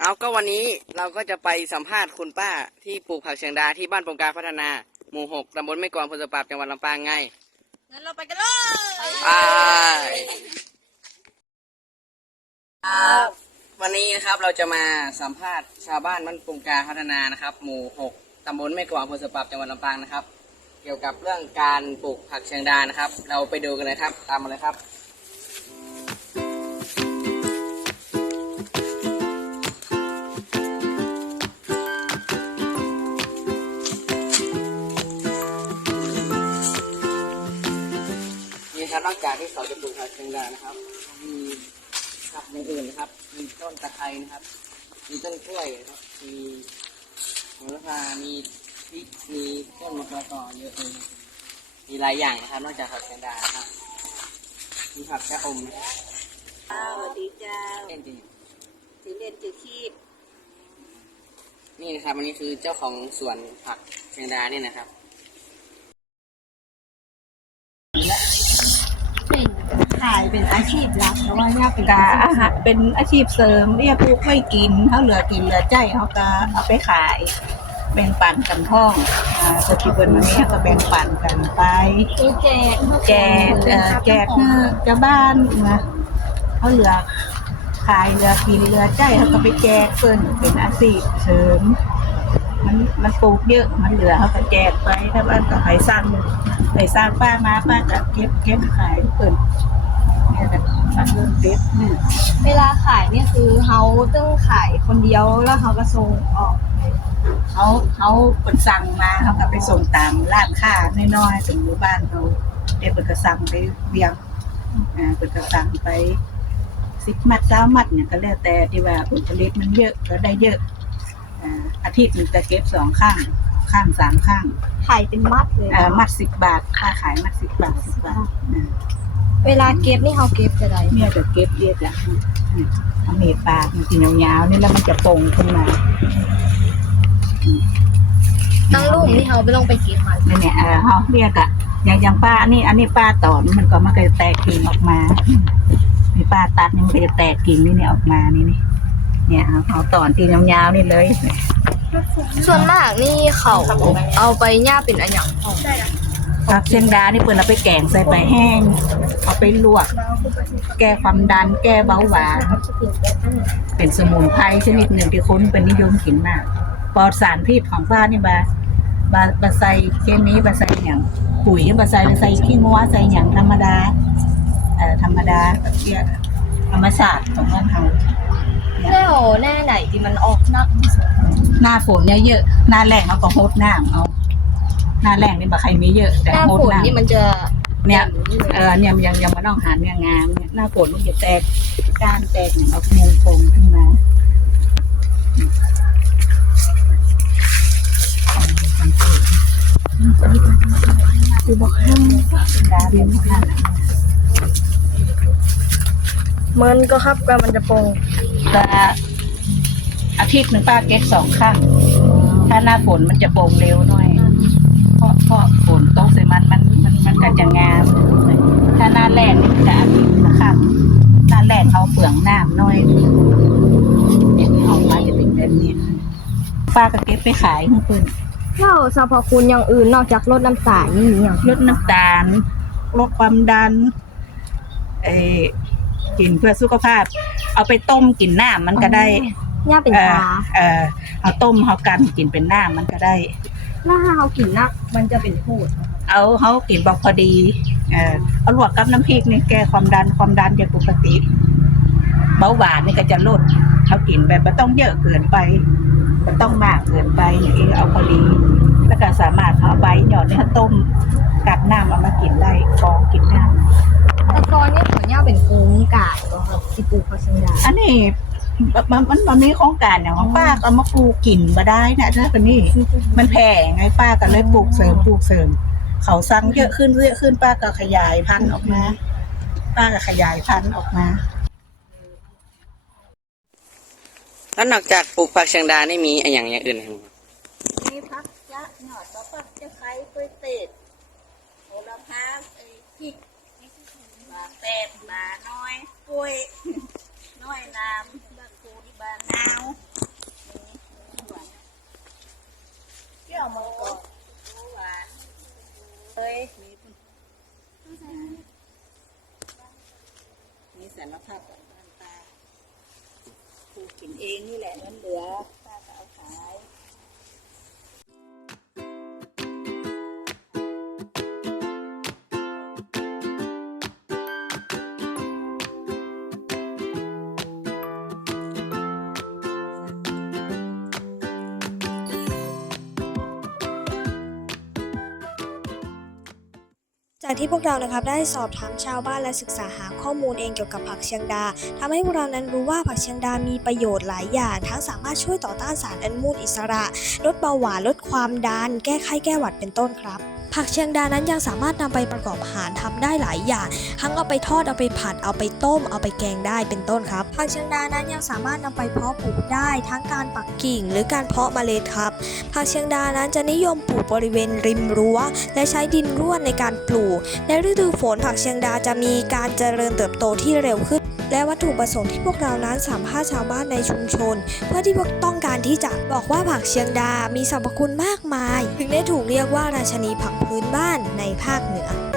เอาก็วันนี้เราก็จะไปสัมภาษณ์คุณป้าที่ปลูกผักเชียงดาที่บ้านปงกาพัฒนา หมู่หกตำบลแม่กลองอำเภอสปราบจังหวัดลำปางไงงั้นเราไปกันเลยไปครับวันนี้นะครับเราจะมาสัมภาษณ์ชาวบ้านบ้านปงกาพัฒนานะครับ หมู่หกตำบลแม่กลองอำเภอสปราบจังหวัดลำปางนะครับ เกี่ยวกับเรื่องการปลูกผักเชียงดานะครับ เราไปดูกันเลยครับ ตามมาเลยครับ อกจากที่เขาจะปลูกผักเชียงดานะครับ มีผักอย่างอื่นนะครับ มีต้นตะไคร้นะครับ มีต้นกล้วยนะครับ มีโหระพามีพริก มีต้นมะละกอเยอะเลยมีหลายอย่างนะครับ นอกจากผักเชียงดานะครับ มีผักชะอมนะครับสวัสดีเจ้าเล่นจริงสีเรียนจือคีบนี่นะครับอันนี้คือเจ้าของสวนผักเชียงดาเนี่ยนะครับขาย เป็นอาชีพหลักเพราะว่าย่าเป็นกาอาหารเป็นอาชีพเสริมเรียกผู้ค่กินเขาเหลือกินเหลือใจเขาก็เอาไปขายแบ่งปันกันท่องอ่าสกิเบิลวันนี้ก็แบ่งปันกันไป แจกแจกเอ่อแจกให้าบ้านนะเขาเหลือขายเหลือกินเหลือใจเขาก็ไปแจกเพิ่นเป็นอาชีพเสริม มันมันปลูกเยอะมันเหลือเขาก็แจกไปถ้าบ้านก็ใครสร้างใครสร้างป้ามาป้าก็เก็บเก็บขายเพิ่น เนี่ยแบบมันเริ่มเด็ดเนี่ยเวลาขายเนี่ยคือเขาต้องขายคนเดียวแล้วเขาก็ส่งออกเขาเขาเปิดสั่งมาเขาก็ไปส่งตามร้านค้าน้อยๆถึงหมู่บ้านเขาเดี๋ยวเปิดกระสั่งไปเวียงอ่าเปิดกระสั่งไปสิบมัดเก้ามัดเนี่ยก็แล้วแต่ที่ว่าผลผลิตมันเยอะก็ได้เยอะอ่าอาทิตย์หนึงจะเก็บสองข้างข้างสามข้างขายเป็นมัดเลยอ่ามัดสิบบาทค่าขายมัดสิบบาทสิบบาทอ่า เวลาเก็บนี่เขาเก็บจะได้เนี่ยจะเก็บเยอะจ้ะอืมเอาเมปลามันกินยาวๆนี่แล้วมันจะโป่งขึ้นมาตั้งรูปนี่เขาไม่ต้องไปเก็บมาเนี่ยเนี่ยเออเขาเรียกอะอย่างอย่างป้านี่อันนี้ป้าตอนมันก็มันก็จะแตกกิ่งออกมามีป้าตัดนี่มันก็จะแตกกิ่งนี่เนี่ยออกมานี่นี่เนี่ยเอาเอาตอนที่ยาวๆนี่เลย ส่วนมากนี่เขาเอาไปย่าเป็นอันอย่าง ผักเชียงดานี่เปิดเราไปแกงใส่ไปแห้ง เอาไปลวก แก้ความดันแก้เบาหวานเป็นสมุนไพรชนิดหนึ่งที่คนเป็นนิยมกินมากปลอดสารพิษของป้านี่บาบาบาใส่เคมีบาใส่อย่างปุ๋ยบาใส่ใส่ขี้งัวใส่อย่างธรรมดาเอ่อธรรมดาแบบเนี้ยธรรมชาติของบ้านเราแล้วแน่ไหนที่มันออกนักที่สุดหน้าฝนเนี่ยเยอะหน้าแรงเขาก็โฮดน้ำเอา หน้าแรงนี่บาใครมีเยอะ แต่หน้าโฮดฝนน้ำนี่มันจะเนี่ยเออเนี่ยมันยังยังมาต้องหาเนี่ยงามเนี่ยหน้าฝนมันจะแตกก้านแตกเนี่ยเอามุงโป่งขึ้นมาคือบอกให้ดาเรียนของนั่นมันก็ครับก็มันจะปงแต่อาทิตย์หนึ่งป้าเก็บสองครั้งถ้าหน้าฝนมันจะโป่งเร็วหน่อย เพราะเพราะฝนตกใส่มันมันมันมันก็จะงาม ถ้าหน้าแรกนี่มันจะอาทิตย์ละครั้งหน้าแรกเขาเปลืองน้ำน้อยเนี่ยเอามาจะเป็นแบบนี้ป้าก็เก็บไปขายให้เพิ่นแล้วสรรพคุณอย่างอื่นนอกจากลดน้ำตาลนี่มีอย่างลดน้ำตาลลดความดันเออกินเพื่อสุขภาพ เอาไปต้มกินน้ำมันก็ได้ย่าเป็นเออปลาเออเอาต้มเอากันกินเป็นน้ำมันก็ได้ ถ้าเขากินนัก มันจะเป็นโทษเอาเขากินบอกพอดี เออเอาลวกกับน้ำพริกนี่แก้ความดันความดันจะปกติ เบาหวานนี่ก็จะลดเขากินแบบไม่ต้องเยอะเกินไปไม่ต้องมากเกินไปอย่างนี้เอาพอดี แล้วก็สามารถเอาใบหยอดเนี่ยต้มกัดน้ำเอามากินได้ฟองกินน้ำแต่ตอนนี้ของย่าเป็นโกงกาดเหรอครับที่ปลูกพัชญาอันนี้ มันมันมันมีโครงการอย่างของป้าก็เอามาปลูกกินมาได้นะถ้าเป็นนี่มันแพงไงป้าก็เลยปลูกเสริมปลูกเสริม เขาสั่งเยอะขึ้นเยอะขึ้นป้าก็ขยายพันธุ์ออกมา ป้าก็ขยายพันธุ์ออกมาแล้วนอกจากปลูกผักเชียงดานี่มีอะไรอย่างอย่างอื่นไหมครับมีพักละหยอดก็ปักจะไคร้กล้วยเตดโหระพาไอ้พริกบาแปดบาน้อยกล้วย น้อยน้ำบาคูนี่บานาว มังกรหวานเอ้ย มีมีสารพัดน้ำตาปลูกกินเองนี่แหละมันเหลือ จากที่พวกเรานะครับได้สอบถามชาวบ้านและศึกษาหาข้อมูลเองเกี่ยวกับผักเชียงดาทำให้พวกเรานั้นรู้ว่าผักเชียงดามีประโยชน์หลายอย่าง ทั้งสามารถช่วยต่อต้านสารอนุมูลอิสระ ลดเบาหวานลดความดัน แก้ไข้แก้หวัดเป็นต้นครับ ผักเชียงดานั้นยังสามารถนำไปประกอบอาหารทำได้หลายอย่าง ทั้งเอาไปทอดเอาไปผัดเอาไปต้ม เอาไปแกงได้เป็นต้นครับ ผักเชียงดานั้นยังสามารถนำไปเพาะปลูกได้ ทั้งการปักกิ่ง หรือการเพาะเมล็ดครับ ผักเชียงดานั้นจะนิยมปลูกบริเวณริมรั้ว และใช้ดินร่วนในการปลูก ในฤดูฝนผักเชียงดาจะมีการเจริญเติบโตที่เร็วขึ้น และวัตถุประสงค์ที่พวกเรานั้นสัมภาษณ์ชาวบ้านในชุมชน เพื่อที่พวกต้องการที่จะบอกว่าผักเชียงดา มีสรรพคุณมากมาย ถึงได้ถูกเรียกว่าราชนีผักพื้นบ้านในภาคเหนือ